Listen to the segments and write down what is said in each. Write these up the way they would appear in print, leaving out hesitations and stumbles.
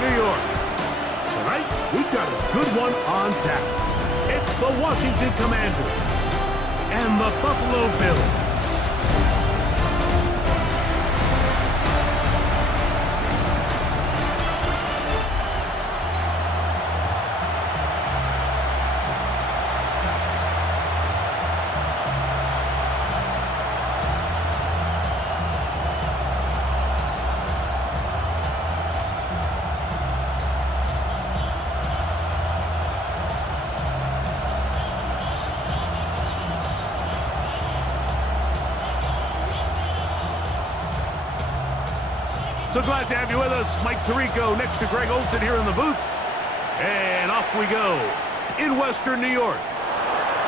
New York. Tonight, we've got a good one on tap. It's the Washington Commanders and the Buffalo Bills. So glad to have you with us. Mike Tirico next to Greg Olson here in the booth. And off we go. In Western New York,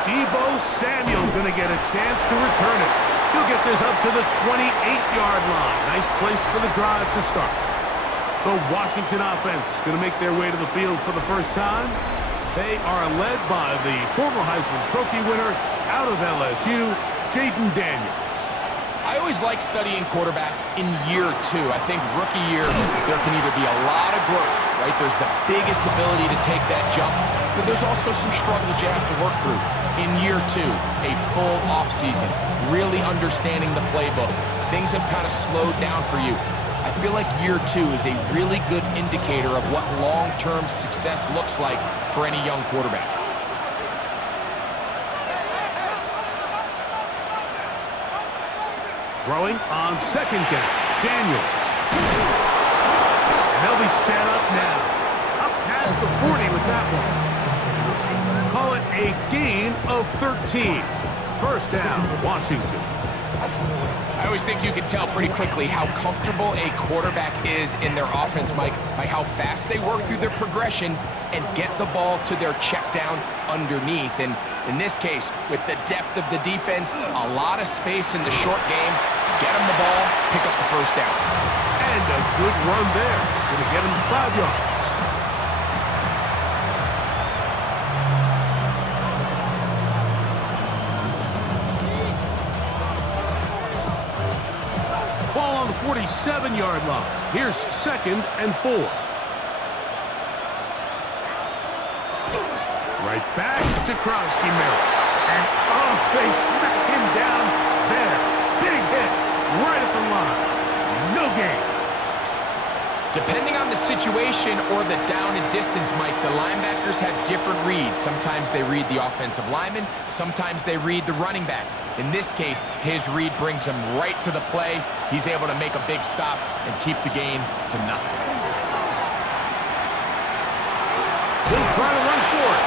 Deebo Samuel going to get a chance to return it. He'll get this up to the 28-yard line. Nice place for the drive to start. The Washington offense going to make their way to the field for the first time. They are led by the former Heisman Trophy winner out of LSU, Jaden Daniels. I always like studying quarterbacks in year two. I think rookie year, there can either be a lot of growth, right? There's the biggest ability to take that jump, but there's also some struggles you have to work through. In year two, a full offseason, really understanding the playbook. Things have kind of slowed down for you. I feel like year two is a really good indicator of what long-term success looks like for any young quarterback. Throwing on second down, Daniels. And they'll be set up now. Up past the 40 with that one. Call it a gain of 13. First down, Washington. I always think you can tell pretty quickly how comfortable a quarterback is in their offense, Mike, by how fast they work through their progression and get the ball to their check down underneath. And in this case, with the depth of the defense, a lot of space in the short game, get them the ball, pick up the first down. And a good run there. Going to get him 5 yards. Ball on the 47-yard line. Here's 2nd and 4. Right back to Krosky Merritt. And oh, they smack him down there. Big hit right at the line. No gain. Depending on the situation or the down and distance, Mike, the linebackers have different reads. Sometimes they read the offensive lineman. Sometimes they read the running back. In this case, his read brings him right to the play. He's able to make a big stop and keep the gain to nothing. They'll try to run for it.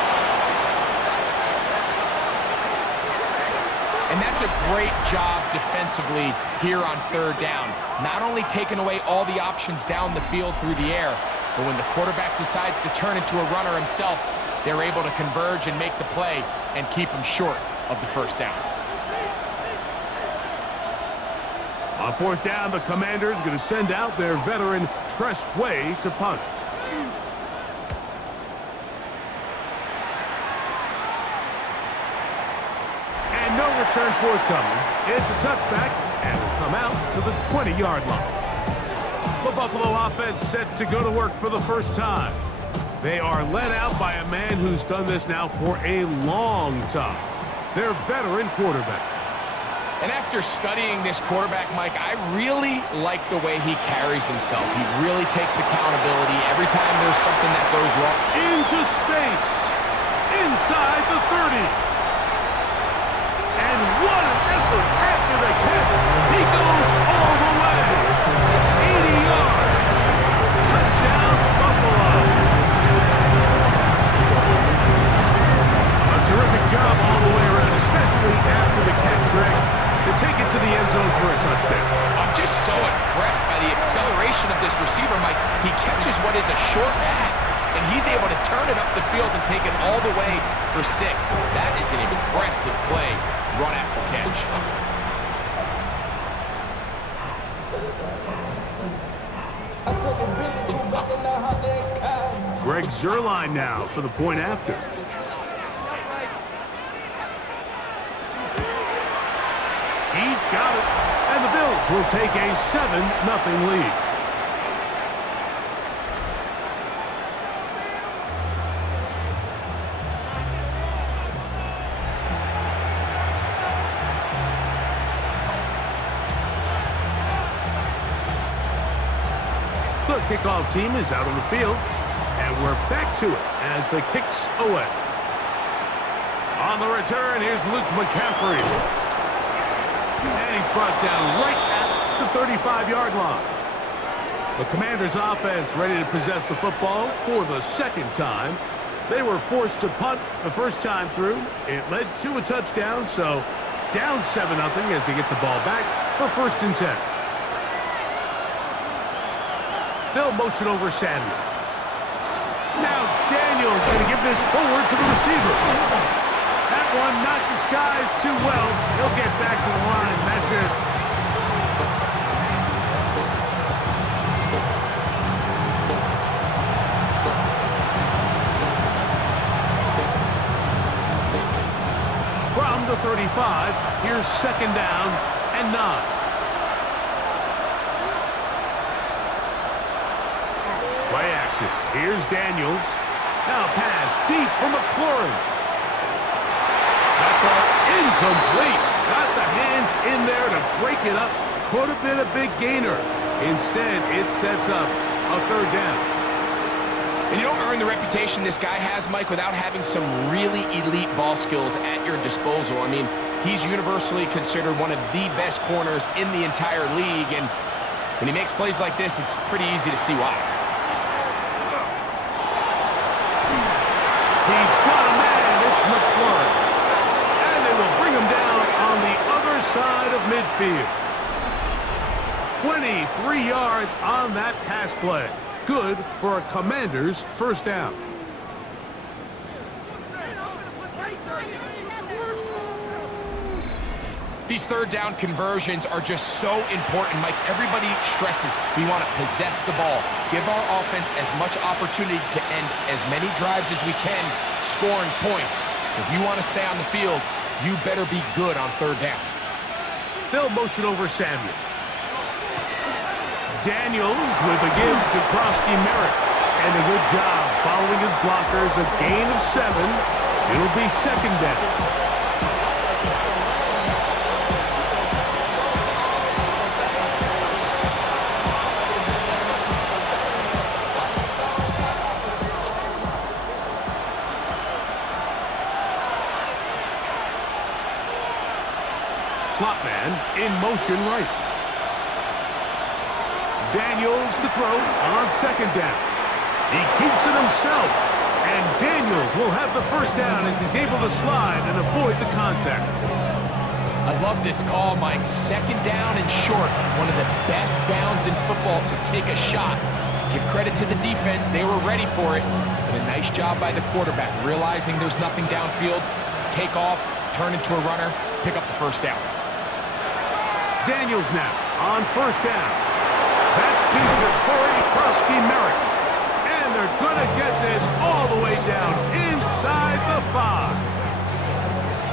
And that's a great job defensively here on 3rd down. Not only taking away all the options down the field through the air, but when the quarterback decides to turn into a runner himself, they're able to converge and make the play and keep him short of the first down. On 4th down, the Commanders going to send out their veteran Tress Way to punt. And no return forthcoming. It's a touchback, and will come out to the 20-yard line. The Buffalo offense set to go to work for the first time. They are led out by a man who's done this now for a long time. Their veteran quarterback. And after studying this quarterback, Mike, I really like the way he carries himself. He really takes accountability every time there's something that goes wrong. Into space. Inside the 30. And what an effort after the catch. He goes all the way. 80 yards. Touchdown, Buffalo. A terrific job all the way around, especially after the catch, Greg, to take it to the end zone for a touchdown. I'm just so impressed by the acceleration of this receiver, Mike. He catches what is a short pass, and he's able to turn it up the field and take it all the way for 6. That is an impressive play, run after catch. Greg Zuerlein now for the point after. He's got it, and the Bills will take a 7-0 lead. The kickoff team is out on the field, and we're back to it as the kicks away. On the return, here's Luke McCaffrey. And he's brought down right at the 35-yard line. The Commanders' offense ready to possess the football for the second time. They were forced to punt the first time through. It led to a touchdown, so down 7-0 as they get the ball back for 1st and 10. They'll motion over Samuel. Now Daniels going to give this forward to the receiver. That one not disguised too well. He'll get back to the line. That's it. From the 35, here's 2nd down and 9. Play action. Here's Daniels. Now pass deep for McLaurin. That ball incomplete. Got the hands in there to break it up. Could have been a big gainer. Instead, it sets up a 3rd down. And you don't earn the reputation this guy has, Mike, without having some really elite ball skills at your disposal. I mean, he's universally considered one of the best corners in the entire league, and when he makes plays like this, it's pretty easy to see why. He's got a man. It's McLaurin. And they will bring him down on the other side of midfield. 23 yards on that pass play. Good for a Commander's 1st down. These 3rd down conversions are just so important, Mike. Everybody stresses we want to possess the ball, give our offense as much opportunity to end as many drives as we can, scoring points. So if you want to stay on the field, you better be good on 3rd down. They'll motion over Samuel. Daniels with a give to Krosky-Merritt. And a good job following his blockers. A gain of 7. It'll be 2nd down. Slot man in motion right. Daniels to throw on 2nd down. He keeps it himself. And Daniels will have the 1st down as he's able to slide and avoid the contact. I love this call, Mike. 2nd down and short. One of the best downs in football to take a shot. Give credit to the defense. They were ready for it. But a nice job by the quarterback, realizing there's nothing downfield. Take off, turn into a runner, pick up the 1st down. Daniels now on 1st down. That's to Krosky-Merritt. And they're going to get this all the way down inside the 5.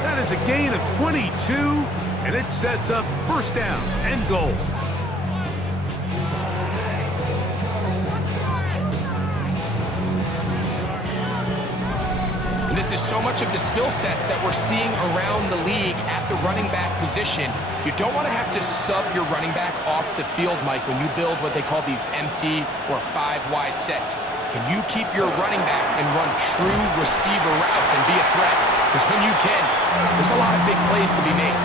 That is a gain of 22, and it sets up 1st down and goal. And this is so much of the skill sets that we're seeing around the league at the running back position. You don't want to have to sub your running back off the field, Mike, when you build what they call these empty or 5-wide sets. Can you keep your running back and run true receiver routes and be a threat? Because when you can, there's a lot of big plays to be made.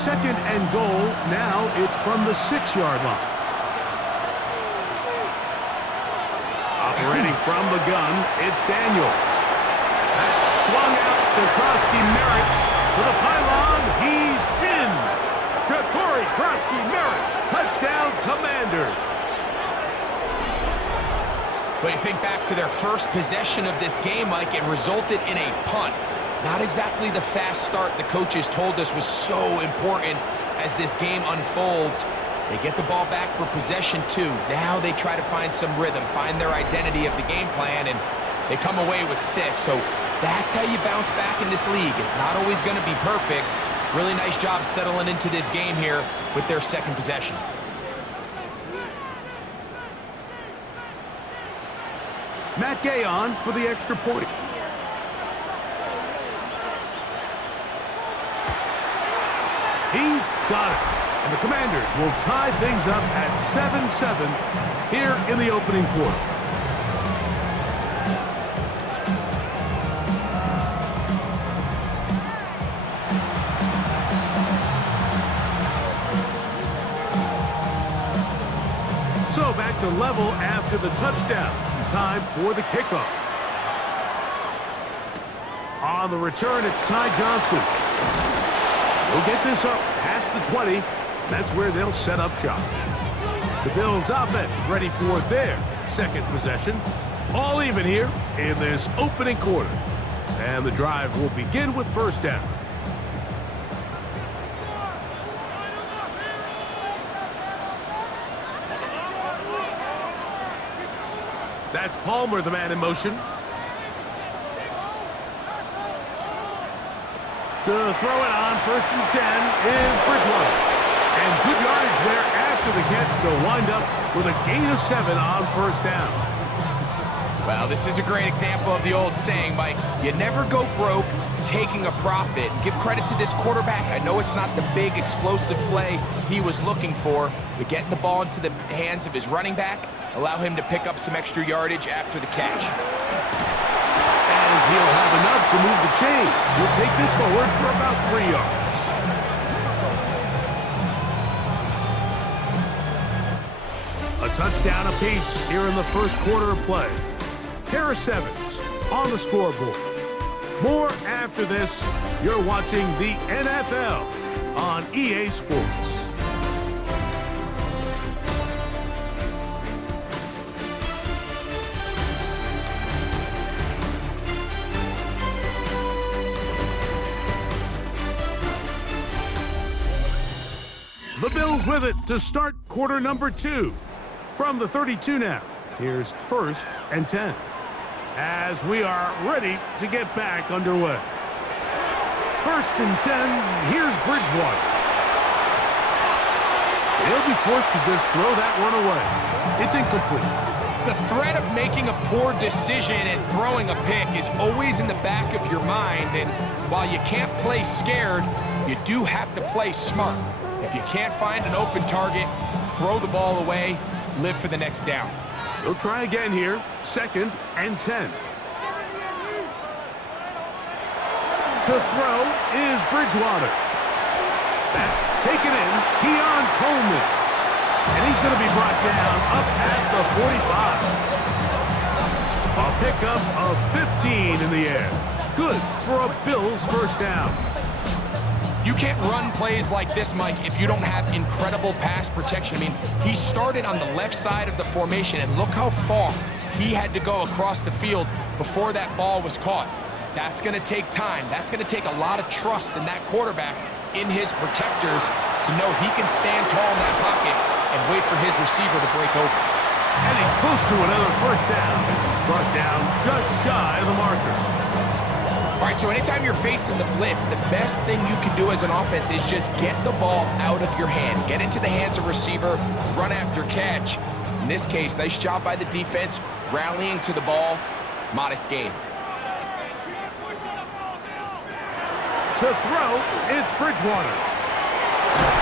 Second and goal. Now it's from the 6-yard line. Operating from the gun, it's Daniels. That's swung out to Krosky-Merritt. To the pylon, he's in. To Krosky-Merritt. Touchdown, Commanders. But you think back to their first possession of this game, Mike, it resulted in a punt. Not exactly the fast start the coaches told us was so important as this game unfolds. They get the ball back for possession 2. Now they try to find some rhythm, find their identity of the game plan, and they come away with 6. So that's how you bounce back in this league. It's not always going to be perfect. Really nice job settling into this game here with their 2nd possession. Matt Gay on for the extra point. He's got it. And the Commanders will tie things up at 7-7 here in the opening quarter. So back to level after the touchdown. Time for the kickoff. On the return, it's Ty Johnson. We'll get this up past the 20. That's where they'll set up shop. The Bills offense ready for their second possession. All even here in this opening quarter. And the drive will begin with first down. That's Palmer, the man in motion. To throw it on, 1st and 10 is Bridgewater. And good yardage there after the catch. They'll wind up with a gain of 7 on first down. Well, this is a great example of the old saying, Mike. You never go broke taking a profit. Give credit to this quarterback. I know it's not the big explosive play he was looking for, but getting the ball into the hands of his running back, allow him to pick up some extra yardage after the catch. And he'll have enough to move the chains. He'll take this forward for about 3 yards. A touchdown apiece here in the first quarter of play. Harris Evans on the scoreboard. More after this. You're watching the NFL on EA Sports. The Bills with it to start quarter number 2. From the 32 now, here's 1st and 10. As we are ready to get back underway. 1st and 10, here's Bridgewater. He'll be forced to just throw that one away. It's incomplete. The threat of making a poor decision and throwing a pick is always in the back of your mind, and while you can't play scared, you do have to play smart. If you can't find an open target, throw the ball away, live for the next down. He'll try again here, 2nd and 10. To throw is Bridgewater. That's taken in, Keon Coleman. And he's going to be brought down up past the 45. A pickup of 15 in the air. Good for a Bills first down. You can't run plays like this, Mike, if you don't have incredible pass protection. I mean, he started on the left side of the formation, and look how far he had to go across the field before that ball was caught. That's going to take time. That's going to take a lot of trust in that quarterback, in his protectors, to know he can stand tall in that pocket and wait for his receiver to break open. And he's close to another first down as he's brought down just shy of the marker. All right, so anytime you're facing the blitz, the best thing you can do as an offense is just get the ball out of your hand. Get into the hands of receiver, run after catch. In this case, nice job by the defense, rallying to the ball. Modest gain. To throw, it's Bridgewater.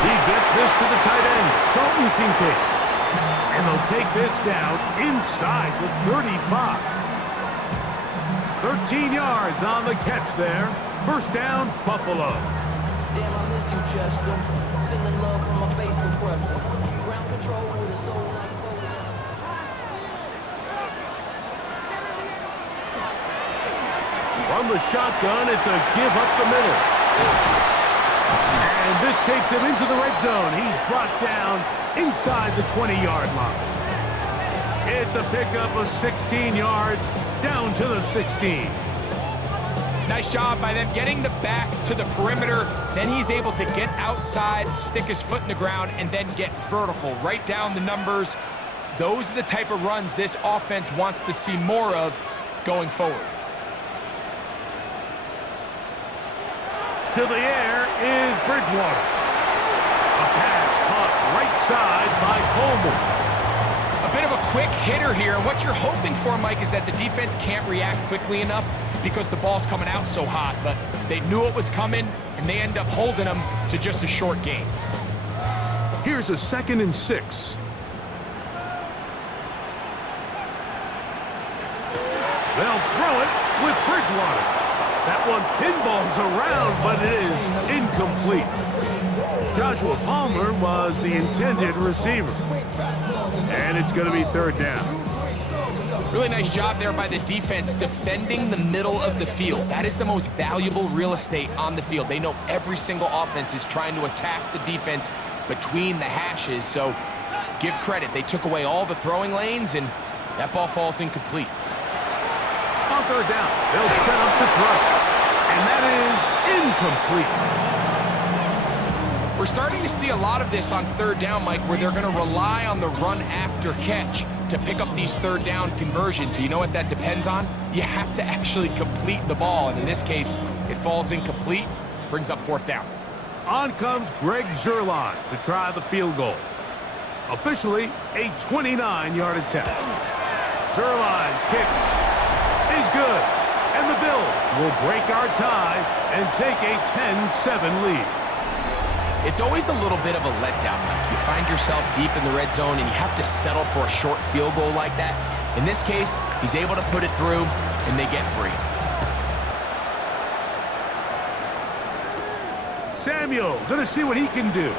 He gets this to the tight end, Dalton Kincaid. And they'll take this down inside the 35. 13 yards on the catch there. First down, Buffalo. Damn, I miss you, Chester. Sending love from a bass compressor. Ground control with a soul like From the shotgun, it's a give up the middle. And this takes him into the red zone. He's brought down inside the 20-yard line. It's a pickup of 16 yards down to the 16. Nice job by them getting the back to the perimeter. Then he's able to get outside, stick his foot in the ground, and then get vertical. Right down the numbers. Those are the type of runs this offense wants to see more of going forward. To the air is Bridgewater. A pass caught right side by Coleman. A bit of a quick hitter here, and what you're hoping for, Mike, is that the defense can't react quickly enough because the ball's coming out so hot, but they knew it was coming, and they end up holding them to just a short gain. Here's a 2nd and 6. They'll throw it with Bridgewater. That one pinballs around, but it is incomplete. Joshua Palmer was the intended receiver. And it's going to be 3rd down. Really nice job there by the defense defending the middle of the field. That is the most valuable real estate on the field. They know every single offense is trying to attack the defense between the hashes, so give credit. They took away all the throwing lanes, and that ball falls incomplete. On 3rd down, they'll set up to throw. And that is incomplete. We're starting to see a lot of this on 3rd down, Mike, where they're going to rely on the run after catch to pick up these 3rd down conversions. So you know what that depends on? You have to actually complete the ball, and in this case, it falls incomplete, brings up 4th down. On comes Greg Zuerlein to try the field goal. Officially, a 29-yard attempt. Zuerlein's kick is good, and the Bills will break our tie and take a 10-7 lead. It's always a little bit of a letdown, Mike. You find yourself deep in the red zone, and you have to settle for a short field goal like that. In this case, he's able to put it through, and they get 3. Samuel gonna see what he can do.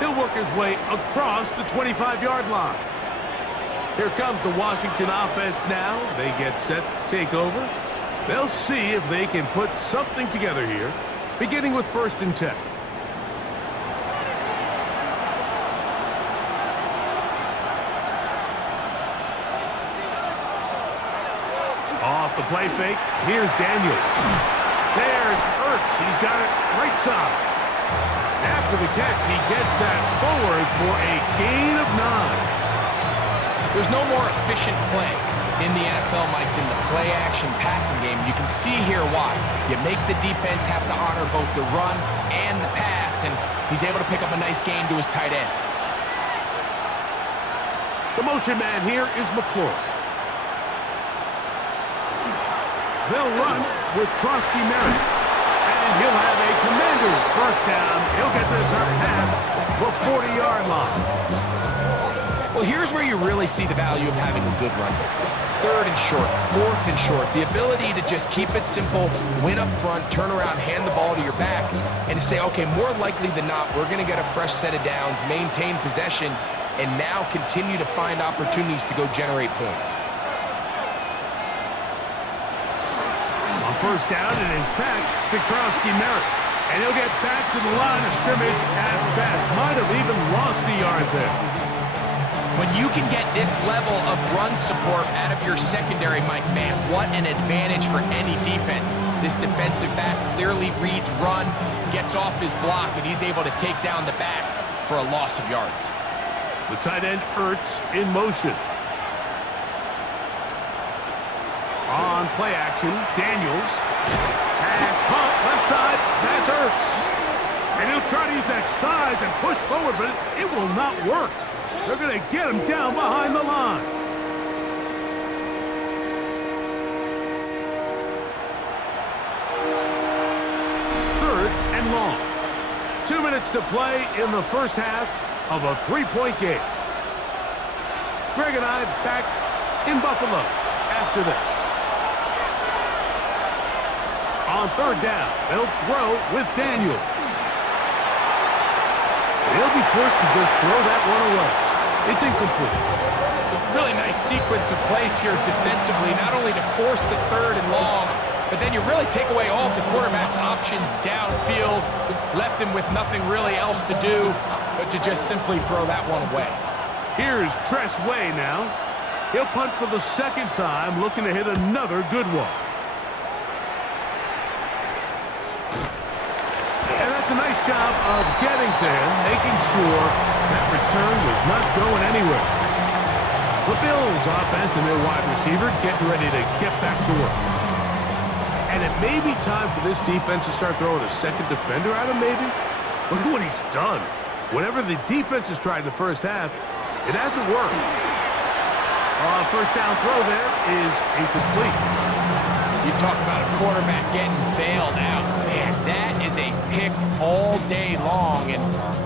He'll work his way across the 25-yard line. Here comes the Washington offense now. They get set to take over. They'll see if they can put something together here, beginning with 1st and 10. Off the play fake, here's Daniels. There's Ertz. He's got it right side. After the catch, he gets that forward for a gain of 9. There's no more efficient play in the NFL, Mike, than the play-action passing game. You can see here why. You make the defense have to honor both the run and the pass, and he's able to pick up a nice gain to his tight end. The motion man here is McClure. They'll run with Krosky Merritt. And he'll have a Commanders 1st down. He'll get this up past the 40-yard line. Well, here's where you really see the value of having a good run game. 3rd and short, 4th and short. The ability to just keep it simple, win up front, turn around, hand the ball to your back, and to say, okay, more likely than not, we're going to get a fresh set of downs, maintain possession, and now continue to find opportunities to go generate points. On 1st down, it is back to Krosky Merritt. And he'll get back to the line of scrimmage at best. Might have even lost a yard there. When you can get this level of run support out of your secondary, Mike, man, what an advantage for any defense. This defensive back clearly reads run, gets off his block, and he's able to take down the back for a loss of yards. The tight end, Ertz, in motion. On play action, Daniels. Pass pump, left side, that's Ertz. And he'll try to use that size and push forward, but it will not work. They're going to get him down behind the line. Third and long. 2 minutes to play in the 1st half of a 3-point game. Greg and I back in Buffalo after this. On 3rd down, they'll throw with Daniels. They'll be forced to just throw that one away. It's incomplete. Really nice sequence of plays here defensively, not only to force the 3rd and long, but then you really take away all of the quarterback's options downfield, left him with nothing really else to do but to just simply throw that one away. Here's Tress Way now. He'll punt for the 2nd time, looking to hit another good one. And that's a nice job of getting to him, making sure that return was not going anywhere. The Bills offense and their wide receiver getting ready to get back to work. And it may be time for this defense to start throwing a 2nd defender at him, maybe? Look at what he's done. Whatever the defense has tried in the 1st half, It hasn't worked. First down throw there is incomplete. You talk about a quarterback getting bailed out. Man, that is a pick all day long. And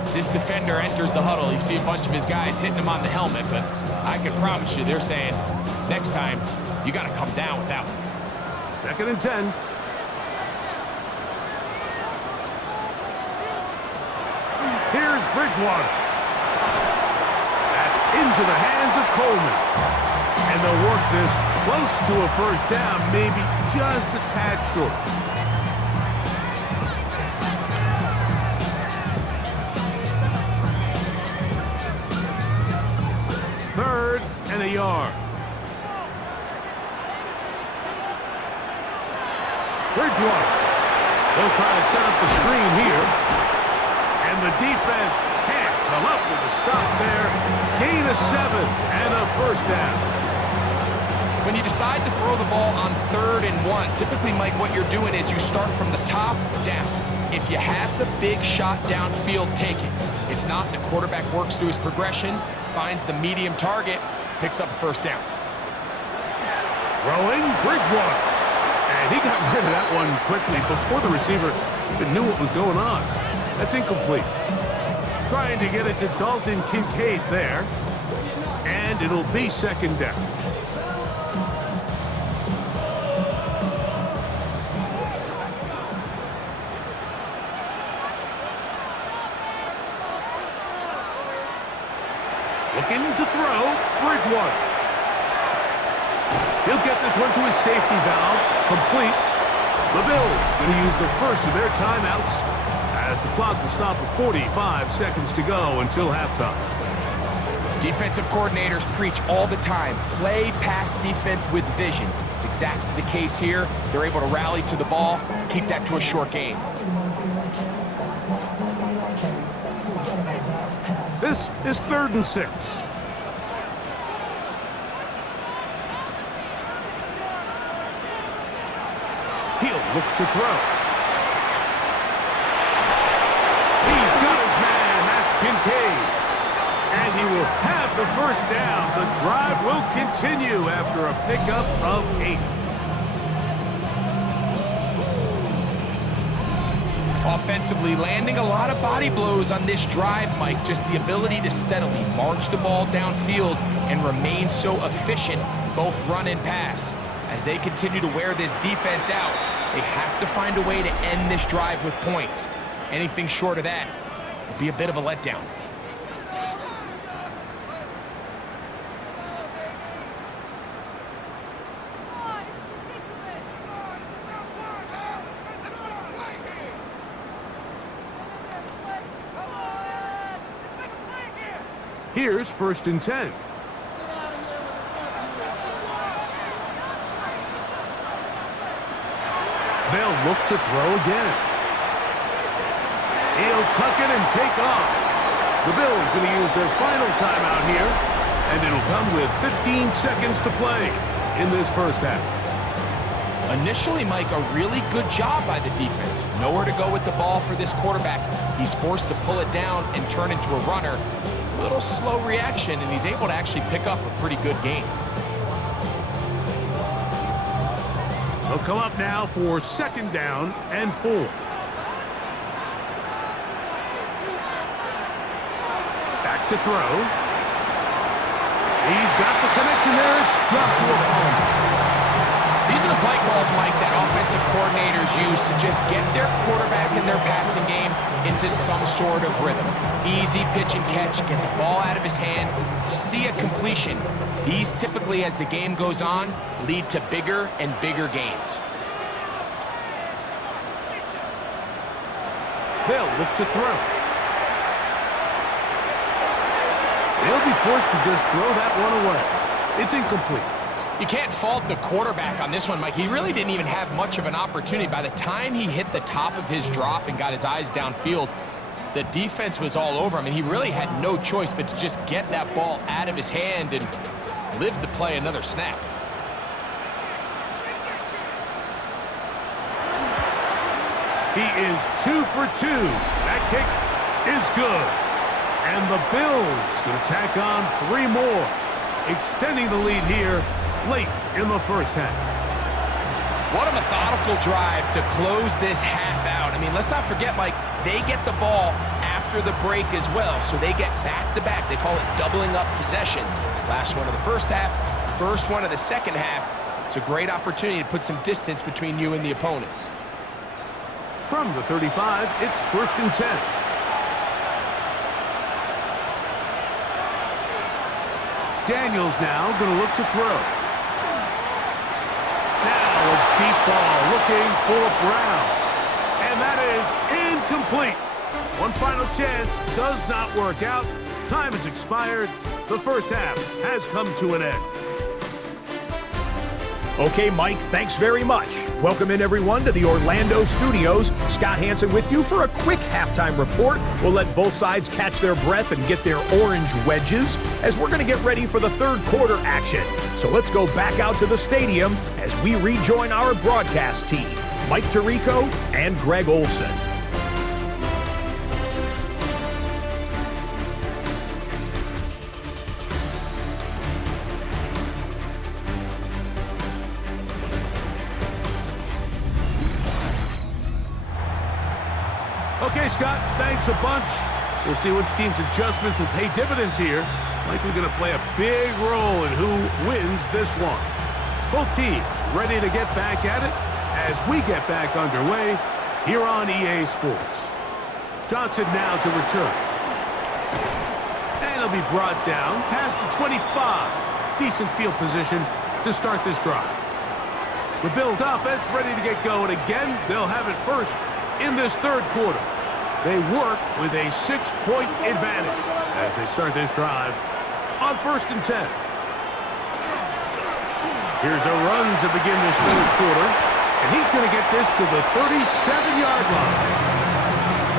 as this defender enters the huddle, you see a bunch of his guys hitting him on the helmet. But I can promise you, they're saying, next time, you got to come down with that one. 2nd and 10. Here's Bridgewater. That's into the hands of Coleman. And they'll work this close to a first down, maybe just a tad short. Third and a yard. Bridgewater. They'll try to set up the screen here. And the defense can't come up with a stop there. Gain of 7 and a first down. When you decide to throw the ball on 3rd and 1, typically, Mike, what you're doing is you start from the top down. If you have the big shot downfield, take it. If not, the quarterback works through his progression, finds the medium target, picks up a first down. Throwing Bridgewater. And he got rid of that one quickly before the receiver even knew what was going on. That's incomplete. Trying to get it to Dalton Kincaid there. And it'll be 2nd down. Looking to throw, Bridgewater. He'll get this one to his safety valve, complete. The Bills going to use the first of their timeouts as the clock will stop at 45 seconds to go until halftime. Defensive coordinators preach all the time, play pass defense with vision. It's exactly the case here. They're able to rally to the ball, keep that to a short game. This is 3rd and 6. He'll look to throw. He's got his man. That's Kincaid. And he will have the first down. The drive will continue after a pickup of 8. Offensively, landing a lot of body blows on this drive, Mike. Just the ability to steadily march the ball downfield and remain so efficient, both run and pass. As they continue to wear this defense out, they have to find a way to end this drive with points. Anything short of that would be a bit of a letdown. Here's 1st and 10. They'll look to throw again. He'll tuck it and take off. The Bills going to use their final timeout here, and it'll come with 15 seconds to play in this first half. Initially, Mike, a really good job by the defense. Nowhere to go with the ball for this quarterback. He's forced to pull it down and turn into a runner. A little slow reaction, and he's able to actually pick up a pretty good gain. They'll come up now for 2nd down and 4. Back to throw. He's got the connection there. It's Joshua Palmer. These are the play calls, Mike, that offensive coordinators use to just get their quarterback and their passing game into some sort of rhythm. Easy pitch and catch, get the ball out of his hand, see a completion. These typically, as the game goes on, lead to bigger and bigger gains. They'll look to throw. They'll be forced to just throw that one away. It's incomplete. You can't fault the quarterback on this one, Mike. He really didn't even have much of an opportunity. By the time he hit the top of his drop and got his eyes downfield, the defense was all over him, and he really had no choice but to just get that ball out of his hand and live to play another snap. He is 2 for 2. That kick is good. And the Bills going to tack on 3 more, extending the lead here late in the first half. What a methodical drive to close this half out. I mean, let's not forget, Mike, they get the ball after the break as well, so they get back-to-back. They call it doubling up possessions. Last one of the first half, first one of the second half. It's a great opportunity to put some distance between you and the opponent. From the 35, it's 1st and 10. Daniels now going to look to throw. Now a deep ball looking for Brown. And that is incomplete. One final chance does not work out. Time has expired. The first half has come to an end. Okay, Mike, thanks very much. Welcome in, everyone, to the Orlando studios. Scott Hansen with you for a quick halftime report. We'll let both sides catch their breath and get their orange wedges as we're going to get ready for the third quarter action. So let's go back out to the stadium as we rejoin our broadcast team, Mike Tirico and Greg Olson. Okay, Scott, thanks a bunch. We'll see which team's adjustments will pay dividends here. Likely going to play a big role in who wins this one. Both teams ready to get back at it as we get back underway here on EA Sports. Johnson now to return. And he'll be brought down past the 25. Decent field position to start this drive. The Bills offense ready to get going again. They'll have it first in this third quarter. They work with a 6-point advantage as they start this drive on 1st and 10. Here's a run to begin this third quarter, and he's going to get this to the 37-yard line.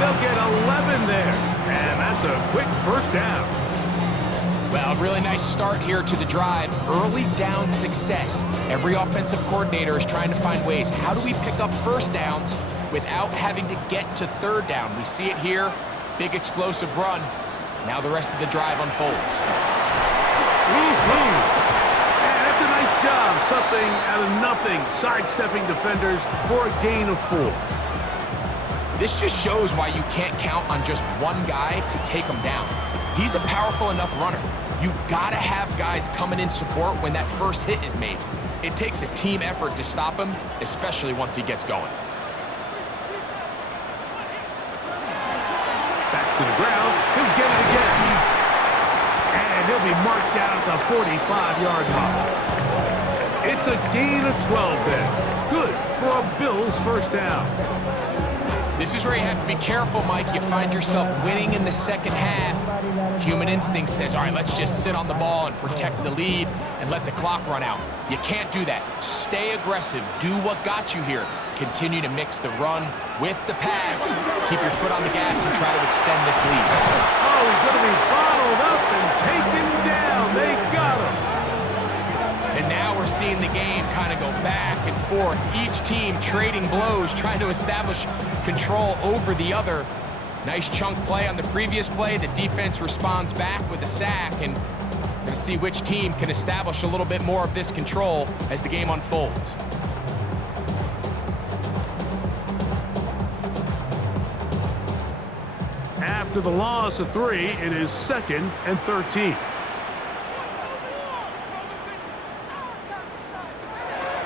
They'll get 11 there, and that's a quick first down. Well, really nice start here to the drive. Early down success. Every offensive coordinator is trying to find ways. How do we pick up first downs without having to get to third down? We see it here. Big explosive run. Now the rest of the drive unfolds. And that's a nice job. Something out of nothing. Sidestepping defenders for a gain of 4. This just shows why you can't count on just one guy to take him down. He's a powerful enough runner. You gotta have guys coming in support when that first hit is made. It takes a team effort to stop him, especially once he gets going. Back to the ground. He'll get it again. And he'll be marked down at the 45-yard line. It's a gain of 12 there. Good for a Bills first down. This is where you have to be careful, Mike. You find yourself winning in the second half. Human instinct says, all right, let's just sit on the ball and protect the lead and let the clock run out. You can't do that. Stay aggressive. Do what got you here. Continue to mix the run with the pass. Keep your foot on the gas and try to extend this lead. Oh, he's going to be bottled up and taken down. They got him. And now we're seeing the game kind of go back and forth. Each team trading blows, trying to establish control over the other. Nice chunk play on the previous play. The defense responds back with a sack, and we're going to see which team can establish a little bit more of this control as the game unfolds. After the loss of 3, it is 2nd and 13.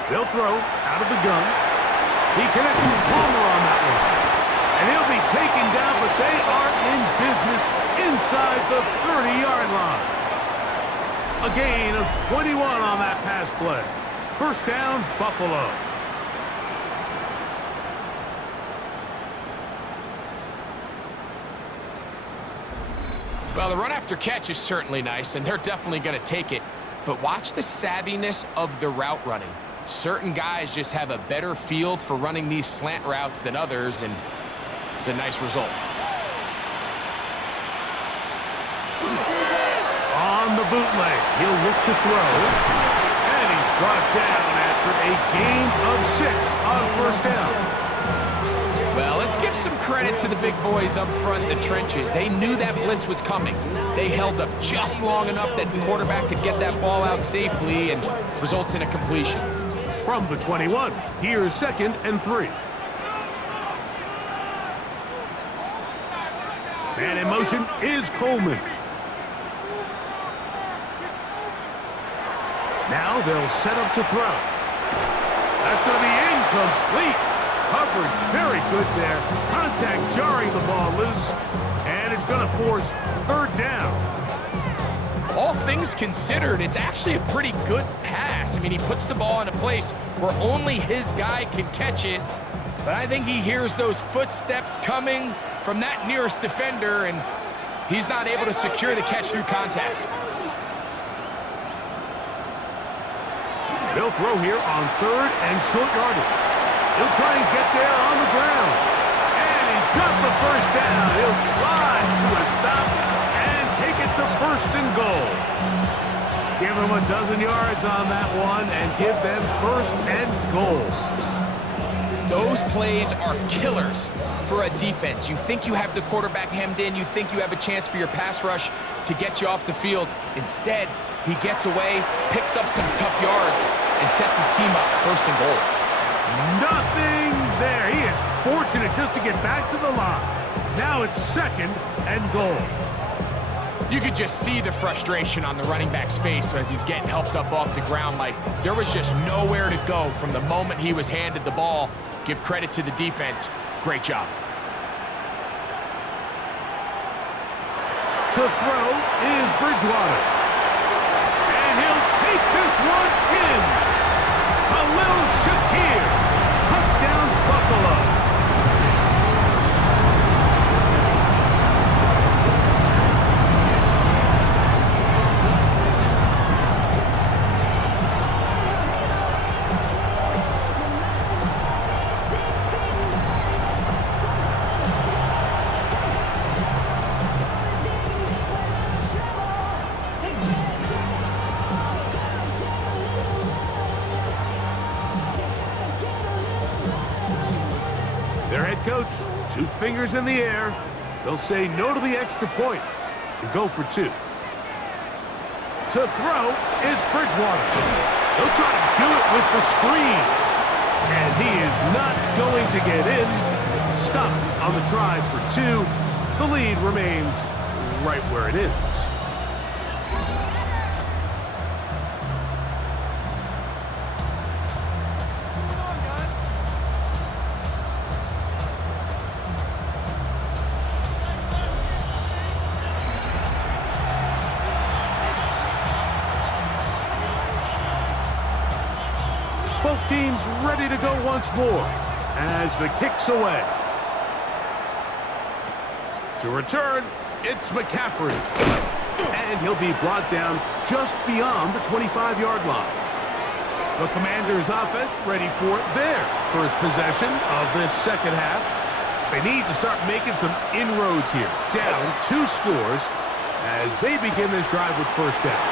They'll throw out of the gun. He connects with Palmer on that one. And he'll be taken down, but they are in business inside the 30-yard line. A gain of 21 on that pass play. First down, Buffalo. Well, the run after catch is certainly nice, and they're definitely going to take it. But watch the savviness of the route running. Certain guys just have a better field for running these slant routes than others, and it's a nice result. On the bootleg, he'll look to throw. And he's brought down after a gain of 6 on first down. Well, let's give some credit to the big boys up front in the trenches. They knew that blitz was coming. They held up just long enough that the quarterback could get that ball out safely and results in a completion. From the 21, here's 2nd and 3. Man in motion is Coleman. Now they'll set up to throw. That's going to be incomplete. Coverage very good there. Contact jarring the ball loose. And it's going to force 3rd down. All things considered, it's actually a pretty good pass. I mean, he puts the ball in a place where only his guy can catch it. But I think he hears those footsteps coming from that nearest defender, and he's not able to secure the catch through contact. They'll throw here on 3rd and short yardage. He'll try and get there on the ground. And he's got the 1st down. He'll slide to a stop and take it to 1st and goal. Give them a dozen yards on that one and give them 1st and goal. Those plays are killers for a defense. You think you have the quarterback hemmed in. You think you have a chance for your pass rush to get you off the field. Instead, he gets away, picks up some tough yards, and sets his team up 1st and goal. Nothing there. He is fortunate just to get back to the line. Now it's 2nd and goal. You could just see the frustration on the running back's face as he's getting helped up off the ground. Like, there was just nowhere to go from the moment he was handed the ball. Give credit to the defense. Great job. To throw is Bridgewater. And he'll take this one in. Khalil Shakir. Touchdown, Buffalo. Coach, 2 fingers in the air. They'll say no to the extra point and go for 2. To throw, it's Bridgewater. He'll try to do it with the screen. And he is not going to get in. Stopped on the try for 2. The lead remains right where it is. Both teams ready to go once more as the kick's away. To return, it's McCaffrey. And he'll be brought down just beyond the 25-yard line. The Commanders' offense ready for their first possession of this 2nd half. They need to start making some inroads here. Down 2 scores as they begin this drive with 1st down.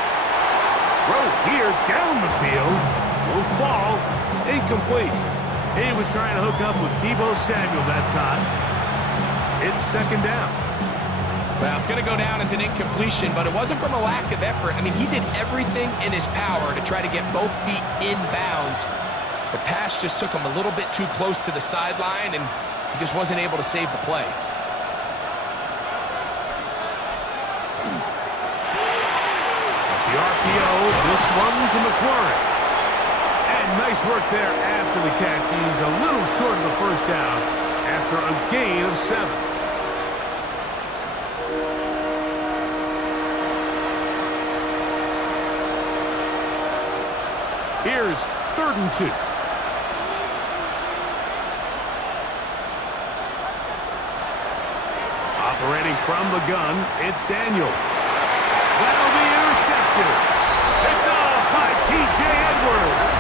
Throw here down the field. Will fall. Incomplete. He was trying to hook up with Deebo Samuel that time. It's 2nd down. Well, it's going to go down as an incompletion, but it wasn't from a lack of effort. I mean, he did everything in his power to try to get both feet in bounds. The pass just took him a little bit too close to the sideline, and he just wasn't able to save the play. The RPO, this one to McLaurin. And nice work there after the catch. He's a little short of the 1st down after a gain of 7. Here's 3rd and 2. Operating from the gun, it's Daniels. That'll be intercepted. Picked off by T.J. Edwards.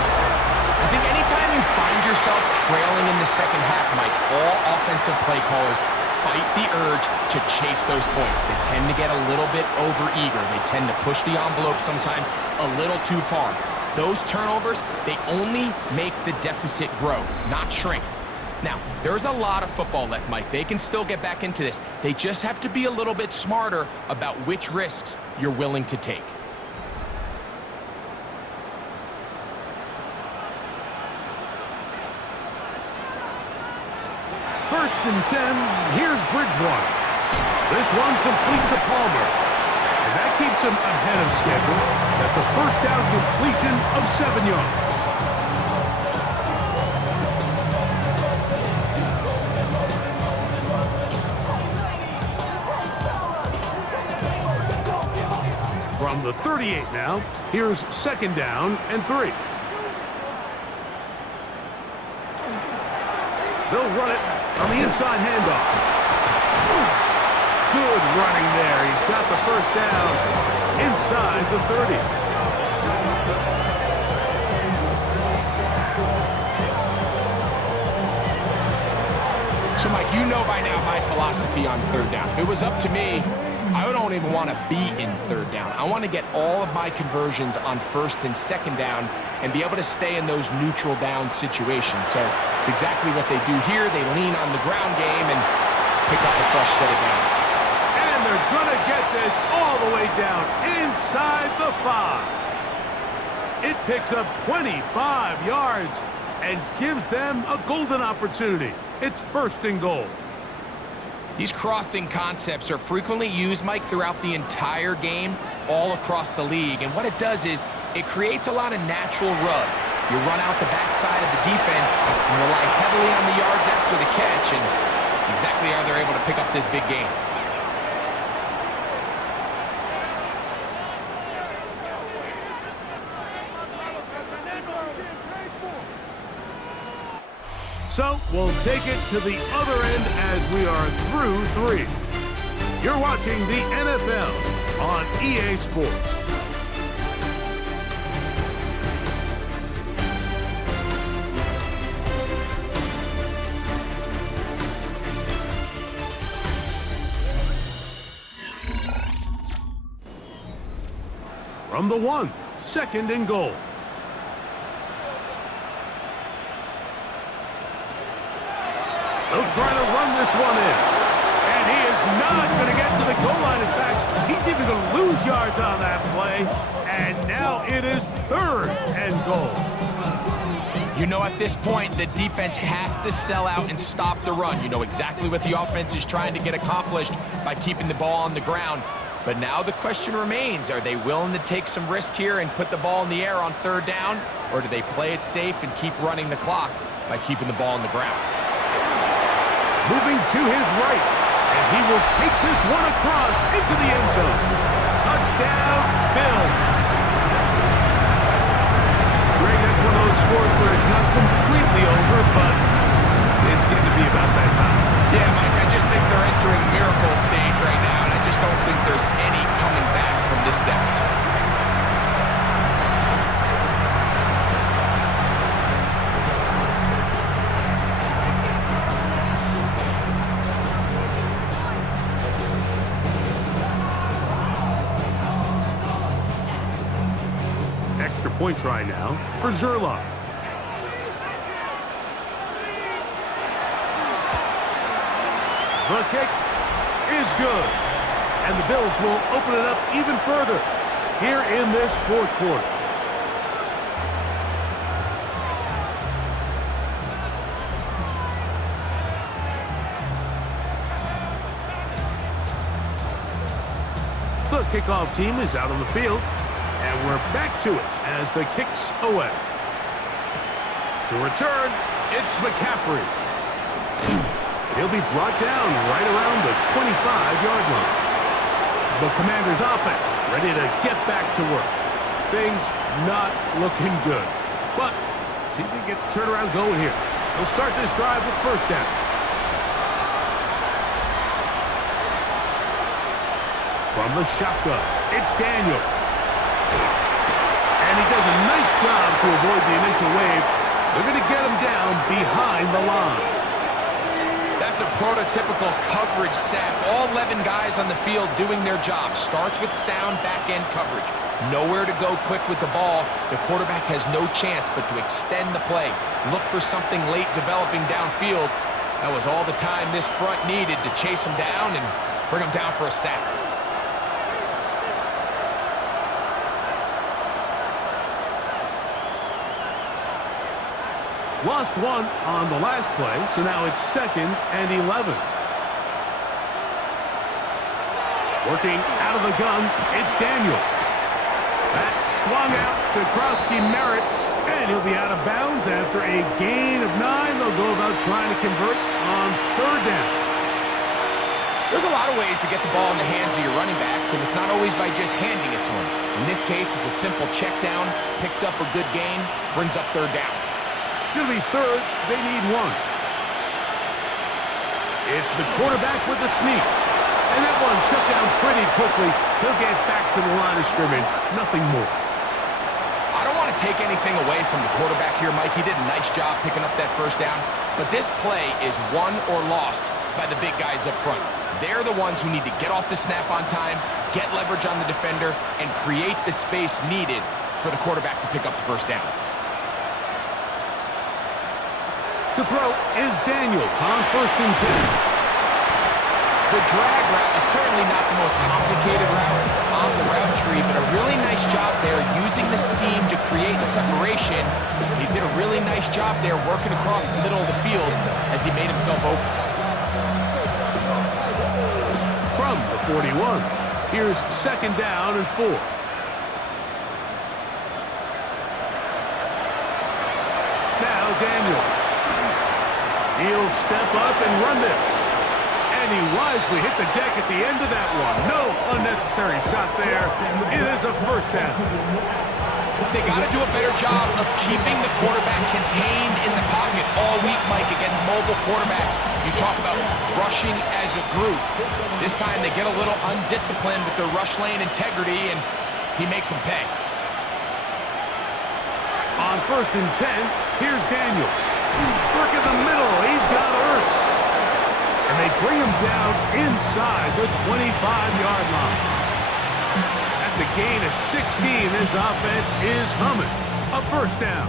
I think anytime you find yourself trailing in the 2nd half, Mike, all offensive play callers fight the urge to chase those points. They tend to get a little bit overeager. They tend to push the envelope sometimes a little too far. Those turnovers, they only make the deficit grow, not shrink. Now, there's a lot of football left, Mike. They can still get back into this. They just have to be a little bit smarter about which risks you're willing to take. First and 10, here's Bridgewater. This one complete to Palmer. And that keeps him ahead of schedule. That's a first down completion of 7 yards. From the 38 now, here's second down and 3. They'll run it on the inside handoff. Good running there. He's got the first down inside the 30. So, Mike, you know by now my philosophy on third down. If it was up to me, I don't even want to be in third down. I want to get all of my conversions on first and second down and be able to stay in those neutral down situations. So it's exactly what they do here. They lean on the ground game and pick up a fresh set of downs. And they're going to get this all the way down inside the 5. It picks up 25 yards and gives them a golden opportunity. It's first and goal. These crossing concepts are frequently used, Mike, throughout the entire game, all across the league. And what it does is it creates a lot of natural rubs. You run out the backside of the defense and rely heavily on the yards after the catch, and that's exactly how they're able to pick up this big game. So we'll take it to the other end as we are through 3. You're watching the NFL on EA Sports. From the 1, second and goal. They'll try to run this one in. And he is not going to get to the goal line. In fact, he's even going to lose yards on that play. And now it is third and goal. You know, at this point, the defense has to sell out and stop the run. You know exactly what the offense is trying to get accomplished by keeping the ball on the ground. But now the question remains, are they willing to take some risk here and put the ball in the air on third down? Or do they play it safe and keep running the clock by keeping the ball on the ground? Moving to his right, and he will take this one across into the end zone. Touchdown, Bills. Greg, that's one of those scores where it's not completely over, but it's getting to be about that time. Yeah, Mike, I just think they're entering miracle stage right now, and I just don't think there's any coming back from this deficit. Point try now for Zerloff. The kick is good. And the Bills will open it up even further here in this fourth quarter. The kickoff team is out on the field. And we're back to it as the kick's away. To return, it's McCaffrey. He'll be brought down right around the 25-yard line. The Commanders' offense ready to get back to work. Things not looking good. But see if they get the turnaround going here. They'll start this drive with first down. From the shotgun, it's Daniels. And he does a nice job to avoid the initial wave. They're going to get him down behind the line. That's a prototypical coverage sack. All 11 guys on the field doing their job. Starts with sound back-end coverage. Nowhere to go quick with the ball. The quarterback has no chance but to extend the play. Look for something late developing downfield. That was all the time this front needed to chase him down and bring him down for a sack. Lost one on the last play, so now it's 2nd and 11. Working out of the gun, it's Daniels. That's swung out to Krosky Merritt, and he'll be out of bounds after a gain of 9. They'll go about trying to convert on 3rd down. There's a lot of ways to get the ball in the hands of your running backs, and it's not always by just handing it to them. In this case, it's a simple check down, picks up a good gain, brings up 3rd down. It's going to be 3rd. They need 1. It's the quarterback with the sneak. And that one shut down pretty quickly. He'll get back to the line of scrimmage. Nothing more. I don't want to take anything away from the quarterback here, Mike. He did a nice job picking up that 1st down. But this play is won or lost by the big guys up front. They're the ones who need to get off the snap on time, get leverage on the defender, and create the space needed for the quarterback to pick up the 1st down. To throw is Daniels on 1st and 10. The drag route is certainly not the most complicated route on the route tree, but a really nice job there using the scheme to create separation. He did a really nice job there working across the middle of the field as he made himself open. From the 41, here's 2nd down and 4. Now Daniels. He'll step up and run this. And he wisely hit the deck at the end of that one. No unnecessary shot there. It is a 1st down. They got to do a better job of keeping the quarterback contained in the pocket all week, Mike, against mobile quarterbacks. You talk about rushing as a group. This time they get a little undisciplined with their rush lane integrity, and he makes them pay. On 1st and 10, here's Daniels. Look at the middle. He's got Ertz. And they bring him down inside the 25-yard line. That's a gain of 16. This offense is humming. A 1st down.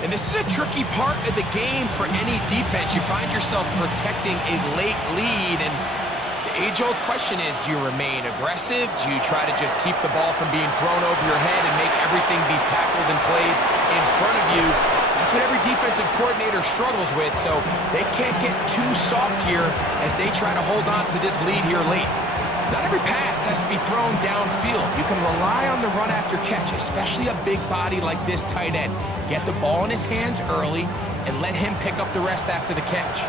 And this is a tricky part of the game for any defense. You find yourself protecting a late lead, and the age-old question is, do you remain aggressive? Do you try to just keep the ball from being thrown over your head and make everything be tackled and played in front of you? That's what every defensive coordinator struggles with, so they can't get too soft here as they try to hold on to this lead here late. Not every pass has to be thrown downfield. You can rely on the run after catch, especially a big body like this tight end. Get the ball in his hands early and let him pick up the rest after the catch.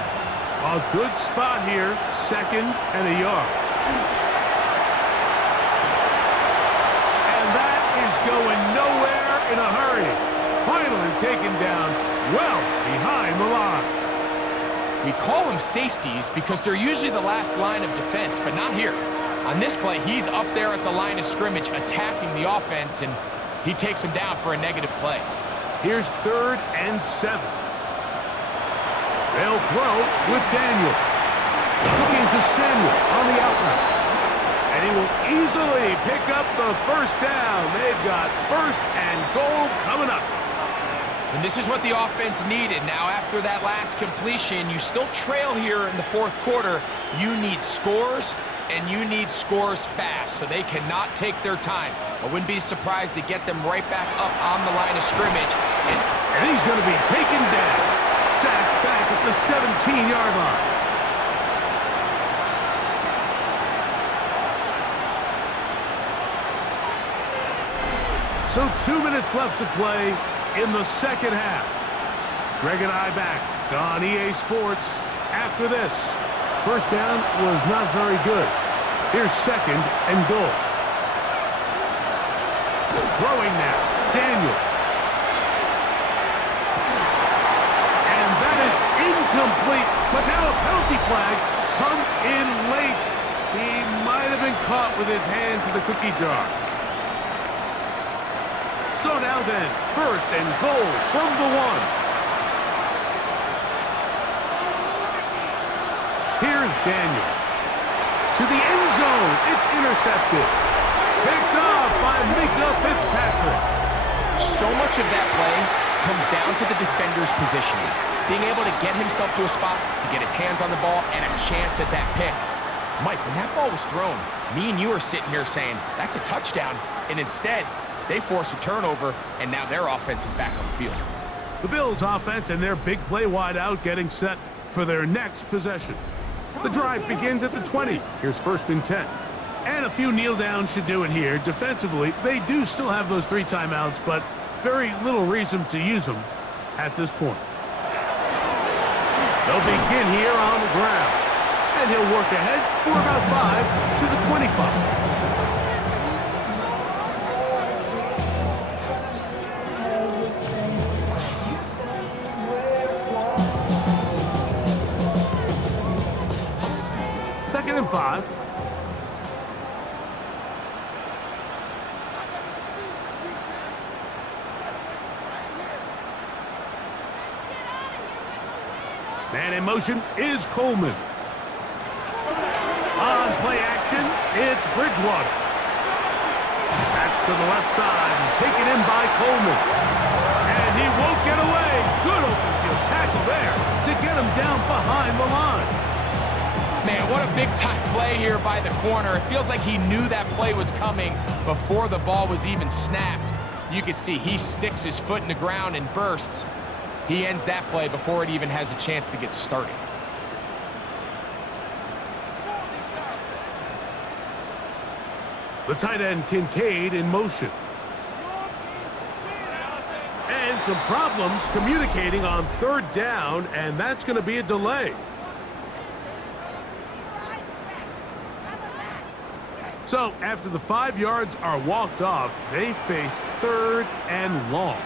A good spot here, 2nd and a yard. And that is going nowhere in a hurry. Finally taken down well behind the line. We call them safeties because they're usually the last line of defense, but not here. On this play, he's up there at the line of scrimmage attacking the offense, and he takes him down for a negative play. Here's 3rd and 7. They'll throw with Daniels. Looking to Samuel on the outright. And he will easily pick up the 1st down. They've got 1st and goal coming up. And this is what the offense needed. Now, after that last completion, you still trail here in the 4th quarter. You need scores, and you need scores fast, so they cannot take their time. I wouldn't be surprised to get them right back up on the line of scrimmage. And he's going to be taken down. Sacked back at the 17-yard line. So 2 minutes left to play in the 2nd half. Greg and I back on EA Sports after this. 1st down was not very good. Here's 2nd and goal. Throwing now, Daniels. And that is incomplete, but now a penalty flag comes in late. He might have been caught with his hand to the cookie jar. So now then, 1st and goal from the 1. Here's Daniels. To the end zone. It's intercepted. Picked off by Mika Fitzpatrick. So much of that play comes down to the defender's positioning. Being able to get himself to a spot, to get his hands on the ball, and a chance at that pick. Mike, when that ball was thrown, me and you are sitting here saying, that's a touchdown. And instead, they force a turnover, and now their offense is back on the field. The Bills' offense and their big play wideout getting set for their next possession. The drive begins at the 20. Here's 1st and 10. And a few kneel downs should do it here. Defensively, they do still have those 3 timeouts, but very little reason to use them at this point. They'll begin here on the ground. And he'll work ahead for about 5 to the 25. Second and 5. Man in motion is Coleman. On play action, it's Bridgewater. That's to the left side and taken in by Coleman. And he won't get away. Good open field tackle there to get him down behind the line. Man, what a big-time play here by the corner. It feels like he knew that play was coming before the ball was even snapped. You can see he sticks his foot in the ground and bursts. He ends that play before it even has a chance to get started. The tight end Kincaid in motion. And some problems communicating on 3rd down, and that's going to be a delay. So, after the 5 yards are walked off, they face 3rd and long.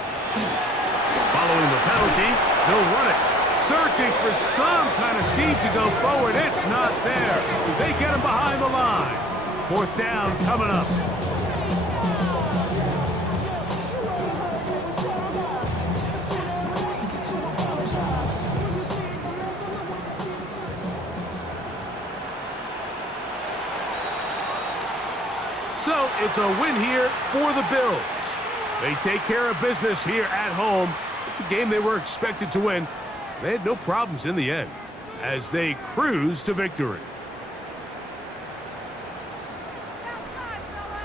Following the penalty, they'll run it. Searching for some kind of seed to go forward. It's not there. They get him behind the line. 4th down coming up. So it's a win here for the Bills. They take care of business here at home. It's a game they were expected to win. They had no problems in the end as they cruise to victory.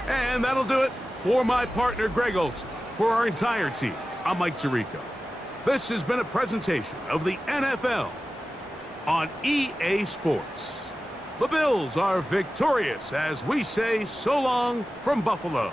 And that'll do it for my partner, Greg Olson. For our entire team, I'm Mike Tirico. This has been a presentation of the NFL on EA Sports. The Bills are victorious as we say so long from Buffalo.